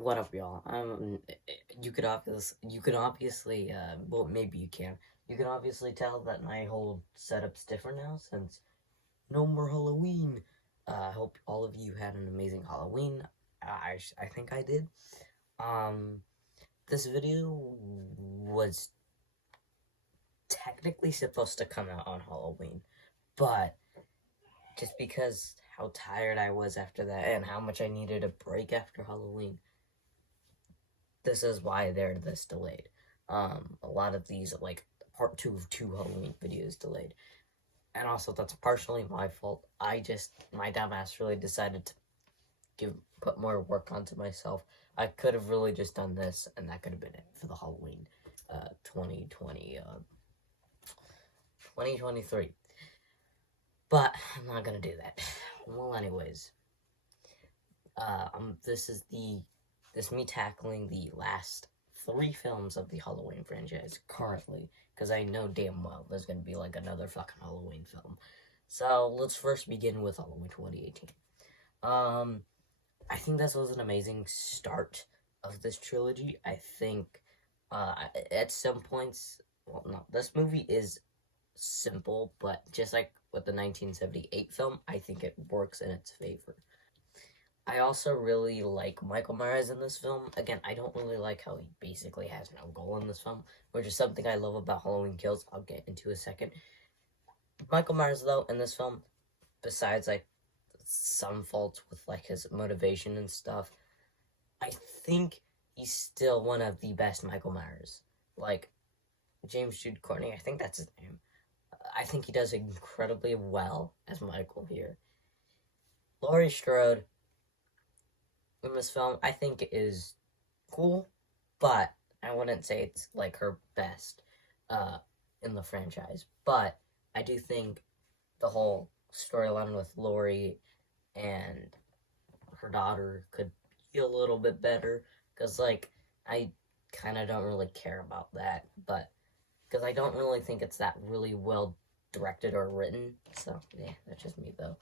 What up, y'all? You could obviously, well, maybe you can. You can obviously tell that my whole setup's different now since no more Halloween. I hope all of you had an amazing Halloween. I think I did. Um, this video was technically supposed to come out on Halloween, but just because how tired I was after that and how much I needed a break after Halloween, this is why they're this delayed. A lot of these, like, part 2 of 2 Halloween videos delayed. And also, that's partially my fault. My dumbass really decided to put more work onto myself. I could have really just done this, and that could have been it for the Halloween 2023. But I'm not gonna do that. Well, anyways, this is me tackling the last 3 films of the Halloween franchise currently, because I know damn well there's gonna be like another fucking Halloween film. So let's first begin with Halloween 2018. I think this was an amazing start of this trilogy. I think at some points, well, no, this movie is simple, but just like with the 1978 film, I think it works in its favor. I also really like Michael Myers in this film. Again, I don't really like how he basically has no goal in this film, which is something I love about Halloween Kills. I'll get into a second. Michael Myers, though, in this film, besides like some faults with like his motivation and stuff, I think he's still one of the best Michael Myers. Like James Jude Courtney, I think that's his name. I think he does incredibly well as Michael here. Laurie Strode in this film, I think is cool, but I wouldn't say it's like her best in the franchise. But I do think the whole storyline with Laurie and her daughter could be a little bit better, because like I kind of don't really care about that, but because I don't really think it's that really well directed or written. So yeah, that's just me though.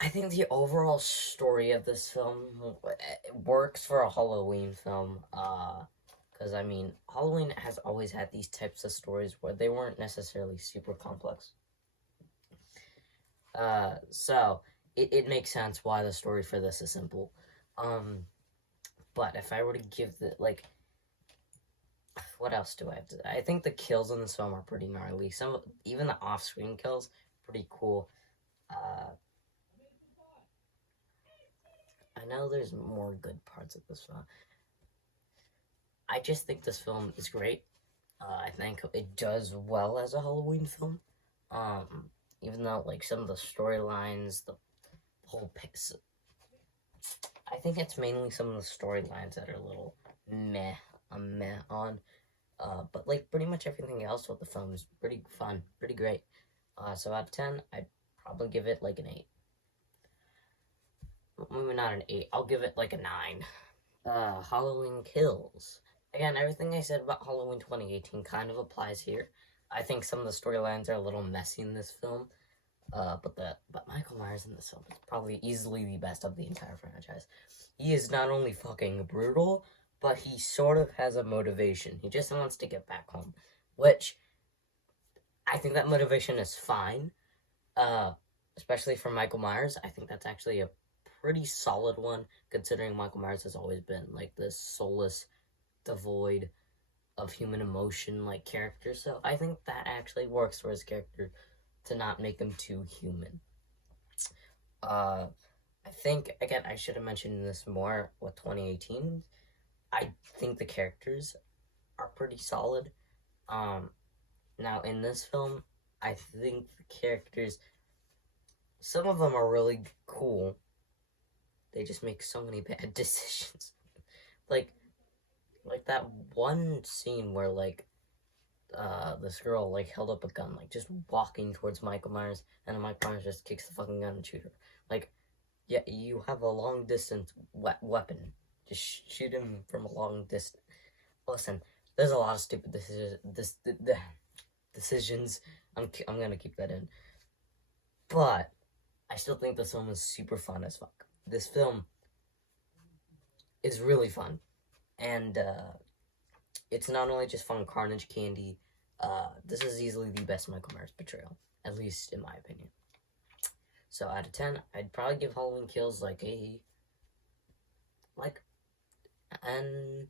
I think the overall story of this film works for a Halloween film. Because I mean, Halloween has always had these types of stories where they weren't necessarily super complex. So it makes sense why the story for this is simple. But if I were to give what else do I have to? I think the kills in this film are pretty gnarly. Even the off-screen kills, pretty cool. I know there's more good parts of this film. I just think this film is great. I think it does well as a Halloween film. Even though like some of the storylines, the whole piece, I think it's mainly some of the storylines that are a little meh on. But like pretty much everything else with the film is pretty fun, pretty great. So out of 10, I'd probably give it like an 8. Maybe not an 8. I'll give it like a 9. Halloween Kills. Again, everything I said about Halloween 2018 kind of applies here. I think some of the storylines are a little messy in this film. But Michael Myers in this film is probably easily the best of the entire franchise. He is not only fucking brutal, but he sort of has a motivation. He just wants to get back home, which I think that motivation is fine. Especially for Michael Myers, I think that's actually a pretty solid one, considering Michael Myers has always been like this soulless, devoid of human emotion like character. So I think that actually works for his character to not make him too human. I think, again, I should have mentioned this more with 2018. I think the characters are pretty solid. Now in this film, I think the characters, some of them are really cool. They just make so many bad decisions. like that one scene where like this girl like held up a gun, like just walking towards Michael Myers, and then Michael Myers just kicks the fucking gun and shoots her. Like, yeah, you have a long distance weapon. Just shoot him from a long distance. Listen, there's a lot of stupid decisions. I'm gonna keep that in. But I still think this film is super fun as fuck. This film is really fun. And it's not only just fun carnage candy, this is easily the best Michael Myers portrayal, at least in my opinion. So out of 10, I'd probably give Halloween Kills and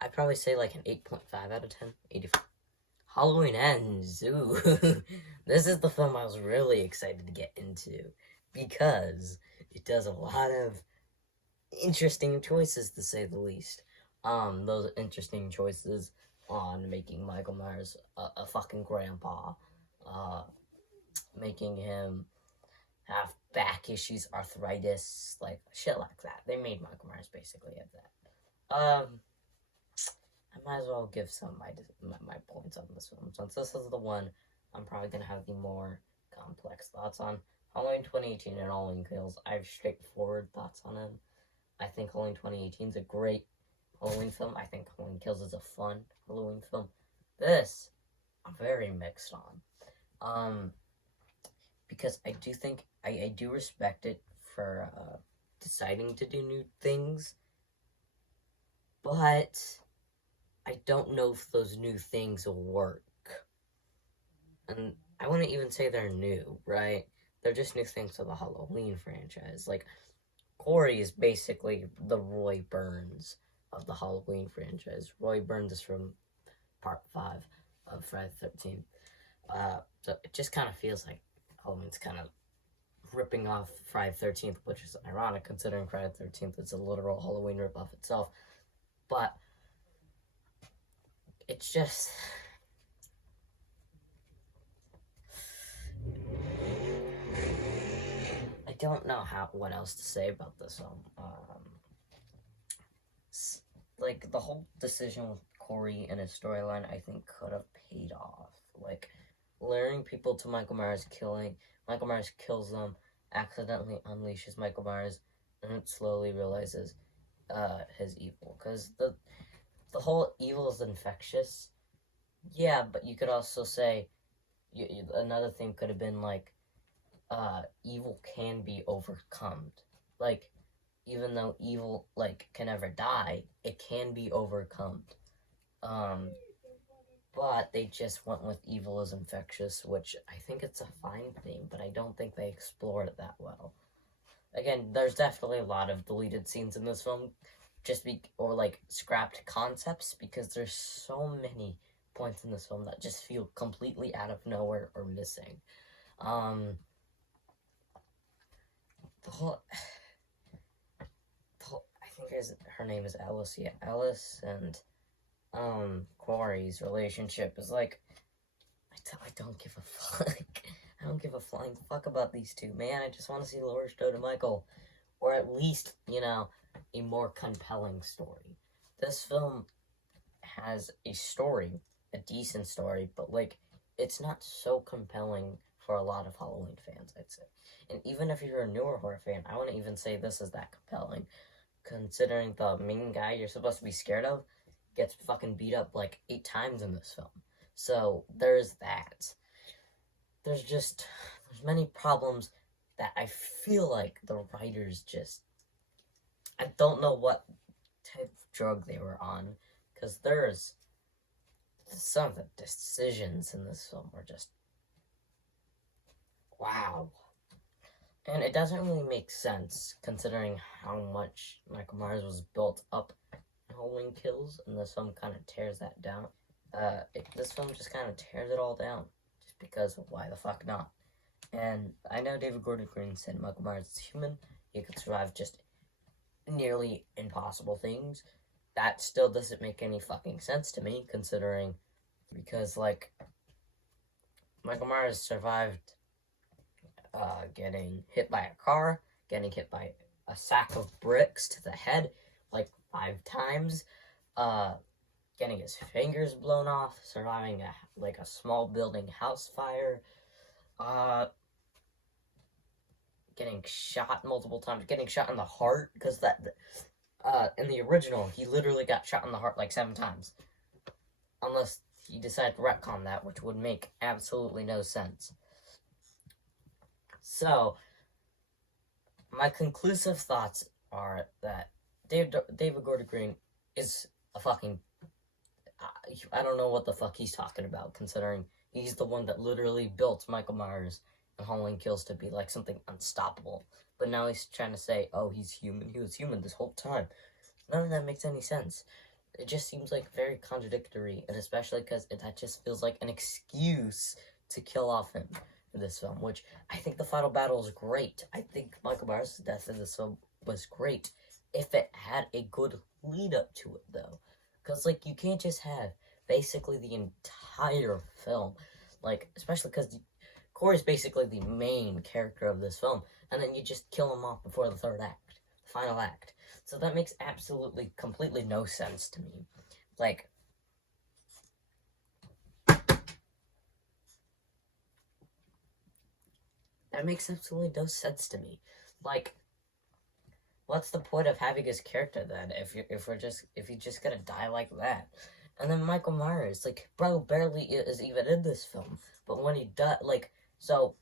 I'd probably say like an 8.5 out of 10, 85. Halloween Ends, ooh. This is the film I was really excited to get into because it does a lot of interesting choices, to say the least. Those interesting choices on making Michael Myers a fucking grandpa, making him have back issues, arthritis, like shit like that. They made Michael Myers basically have that. I might as well give some of my points on this film, since this is the one I'm probably gonna have the more complex thoughts on. Halloween 2018 and Halloween Kills, I have straightforward thoughts on it. I think Halloween 2018 is a great Halloween film. I think Halloween Kills is a fun Halloween film. This, I'm very mixed on. Because I do think, I do respect it for deciding to do new things, but I don't know if those new things will work. And I wouldn't even say they're new, right? They're just new things to the Halloween franchise. Like, Corey is basically the Roy Burns of the Halloween franchise. Roy Burns is from Part 5 of Friday the 13th. So it just kind of feels like Halloween's kind of ripping off Friday the 13th, which is ironic considering Friday the 13th is a literal Halloween ripoff itself. But it's just... I don't know what else to say about this film. Like, the whole decision with Corey and his storyline, I think, could have paid off. Like, luring people to Michael Myers kills them, accidentally unleashes Michael Myers, and it slowly realizes his evil. Because the whole evil is infectious. Yeah, but you could also say, another thing could have been, like, evil can be overcome. Like, even though evil, like, can never die, it can be overcome. But they just went with evil is infectious, which I think it's a fine thing, but I don't think they explored it that well. Again, there's definitely a lot of deleted scenes in this film, or like scrapped concepts, because there's so many points in this film that just feel completely out of nowhere or missing. I think her name is Alice. Yeah, Alice and Corey's relationship is like, I don't give a fuck. I don't give a flying fuck about these two, man. I just want to see Laurie Strode and Michael, or at least, a more compelling story. This film has a story, a decent story, but like, it's not so compelling for a lot of Halloween fans, I'd say. And even if you're a newer horror fan, I wouldn't even say this is that compelling, considering the main guy you're supposed to be scared of gets fucking beat up like 8 times in this film. So there's that. There's many problems that I feel like the writers just, I don't know what type of drug they were on, because there's some of the decisions in this film were just, wow. And it doesn't really make sense, considering how much Michael Myers was built up in Halloween Kills, and this film kind of tears that down. This film just kind of tears it all down, just because why the fuck not? And I know David Gordon Green said Michael Myers is human, he could survive just nearly impossible things. That still doesn't make any fucking sense to me, because, like, Michael Myers survived getting hit by a car, getting hit by a sack of bricks to the head, like 5 times, getting his fingers blown off, surviving a small building house fire, getting shot multiple times, getting shot in the heart, because in the original, he literally got shot in the heart like 7 times. Unless he decided to retcon that, which would make absolutely no sense. So, my conclusive thoughts are that David Gordon Green is a fucking... I don't know what the fuck he's talking about, considering he's the one that literally built Michael Myers and Halloween Kills to be like something unstoppable. But now he's trying to say, oh, he's human. He was human this whole time. None of that makes any sense. It just seems like very contradictory, and especially because that just feels like an excuse to kill off him in this film, which I think the final battle is great. I think Michael Myers' death in this film was great if it had a good lead up to it, though. Because, like, you can't just have basically the entire film, like, especially because Corey's basically the main character of this film, and then you just kill him off before the third act, the final act. So that makes absolutely, completely no sense to me. Like, that makes absolutely no sense to me. Like, what's the point of having his character then if you're just gonna die like that? And then Michael Myers, like, bro, barely is even in this film, but when he does, like, so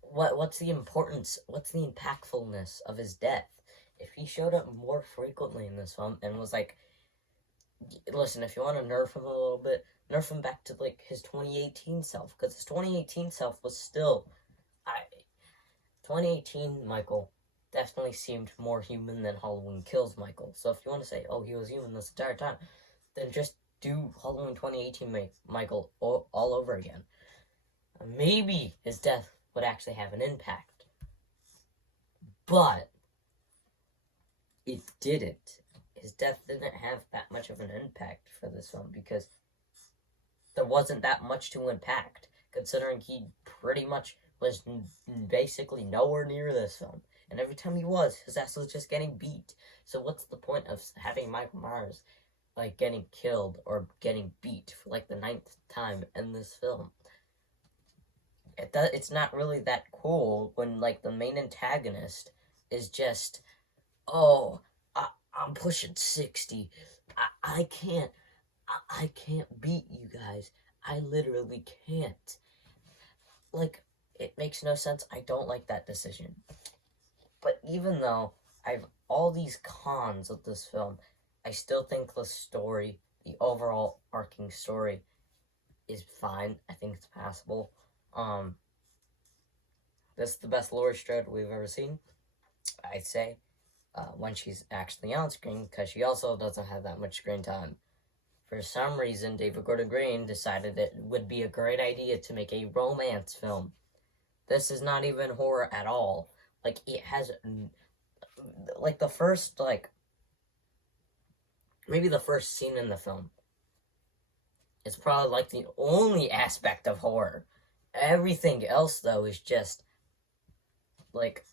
what's the importance? What's the impactfulness of his death? If he showed up more frequently in this film and was like, listen, if you want to nerf him a little bit, nerf him back to like his 2018 self, because his 2018 self was still, 2018 Michael definitely seemed more human than Halloween Kills Michael. So if you want to say, oh, he was human this entire time, then just do Halloween 2018 Michael all over again. Maybe his death would actually have an impact. But it didn't. His death didn't have that much of an impact for this film because there wasn't that much to impact, considering he pretty much was basically nowhere near this film. And every time he was, his ass was just getting beat. So what's the point of having Michael Myers, like, getting killed or getting beat for, like, the 9th time in this film? It's not really that cool when, like, the main antagonist is just, oh, I'm pushing 60. I can't beat you guys. I literally can't. Like, it makes no sense. I don't like that decision. But even though I've all these cons of this film, I still think the story, the overall arcing story, is fine. I think it's passable. This is the best Laurie Strode we've ever seen, I'd say, when she's actually on screen, because she also doesn't have that much screen time. For some reason, David Gordon Green decided it would be a great idea to make a romance film. This is not even horror at all. Like, it has, like, the first, like, maybe the first scene in the film is probably, like, the only aspect of horror. Everything else, though, is just, like,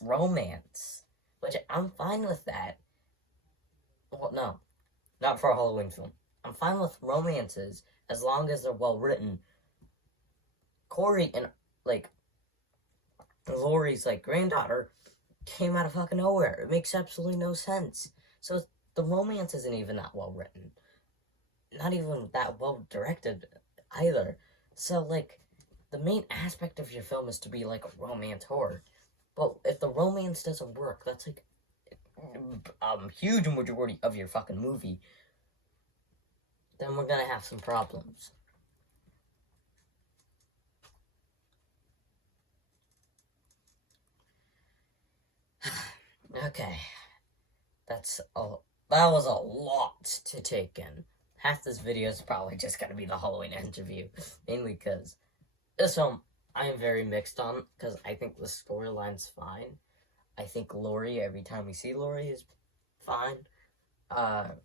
romance. Which, I'm fine with that. Well, no. Not for a Halloween film. I'm fine with romances as long as they're well written. Corey and, like, Laurie's, like, granddaughter came out of fucking nowhere. It makes absolutely no sense. So the romance isn't even that well written. Not even that well directed either. So, like, the main aspect of your film is to be, like, a romance horror. But if the romance doesn't work, that's, like, huge majority of your fucking movie, then we're gonna have some problems. Okay, that was a lot to take in. Half this video is probably just gonna be the Halloween interview, mainly because this film I am very mixed on, because I think the storyline's fine. I think Laurie, every time we see Laurie, is fine. The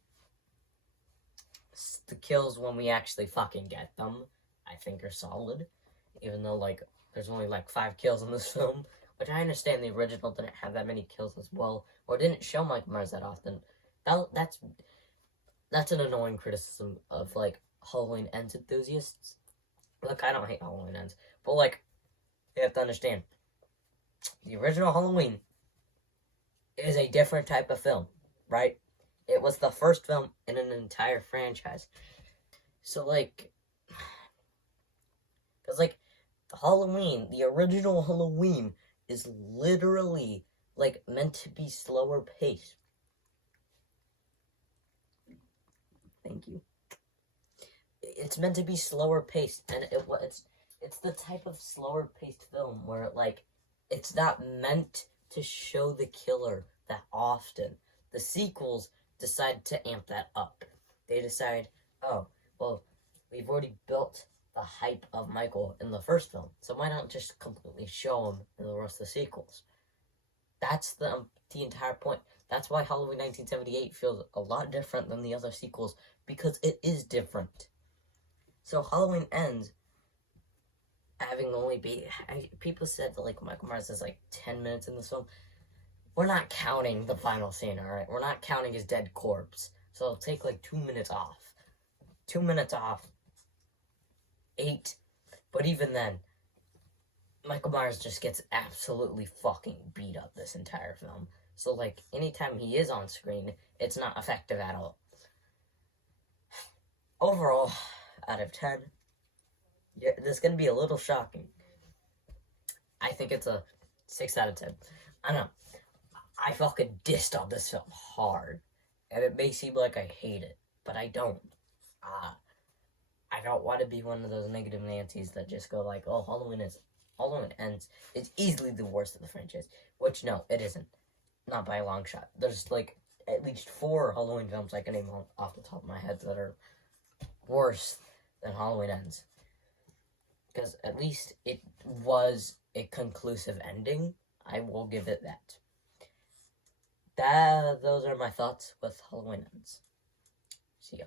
kills, when we actually fucking get them, I think are solid. Even though, like, there's only, like, 5 kills in this film. Which I understand the original didn't have that many kills as well. Or didn't show Michael Myers that often. That's an annoying criticism of, like, Halloween Ends enthusiasts. Look, I don't hate Halloween Ends. But, like, you have to understand. The original Halloween is a different type of film, right? It was the first film in an entire franchise. So, like, because, like, Halloween, the original Halloween, is literally like meant to be slower paced. Thank you. It's meant to be slower paced, and it's the type of slower paced film where like it's not meant to show the killer that often. The sequels decide to amp that up. They decide, oh, well, we've already built the hype of Michael in the first film, so why not just completely show him in the rest of the sequels? That's the entire point. That's why Halloween 1978 feels a lot different than the other sequels, because it is different. So Halloween Ends having only be... people said that, like, Michael Myers is, like, 10 minutes in this film. We're not counting the final scene, alright? We're not counting his dead corpse. So it'll take, like, 2 minutes off. 2 minutes off. 8. But even then, Michael Myers just gets absolutely fucking beat up this entire film. So, like, anytime he is on screen, it's not effective at all. Overall, out of 10, yeah, this is going to be a little shocking. I think it's a 6 out of 10. I don't know. I fucking dissed on this film hard. And it may seem like I hate it, but I don't. I don't want to be one of those negative Nancys that just go like, oh, Halloween Ends is easily the worst of the franchise. Which, no, it isn't. Not by a long shot. There's, like, at least 4 Halloween films I can name off the top of my head that are worse than Halloween Ends. Because at least it was a conclusive ending. I will give it that. Those are my thoughts with Halloween Ends. See ya.